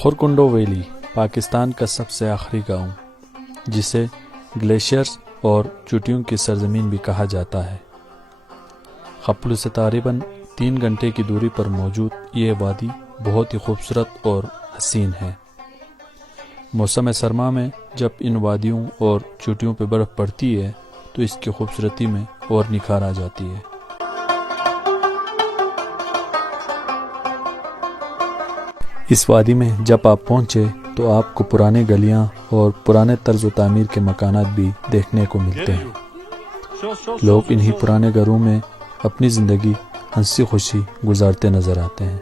خورکنڈو valley Pakistan کا سب سے آخری گاؤں، جسے گلیشیئرز اور چوٹیوں کی سرزمین بھی کہا جاتا ہے، خپلو سے تقریباً 3 گھنٹے کی دوری پر موجود یہ وادی بہت ہی خوبصورت اور حسین ہے۔ موسم سرما میں جب ان وادیوں اور چوٹیوں پہ برف پڑتی ہے تو اس کی خوبصورتی میں اور نکھار آ جاتی ہے۔ اس وادی میں جب آپ پہنچے تو آپ کو پرانے گلیاں اور پرانے طرز و تعمیر کے مکانات بھی دیکھنے کو ملتے ہیں۔ لوگ انہی پرانے گھروں میں اپنی زندگی ہنسی خوشی گزارتے نظر آتے ہیں۔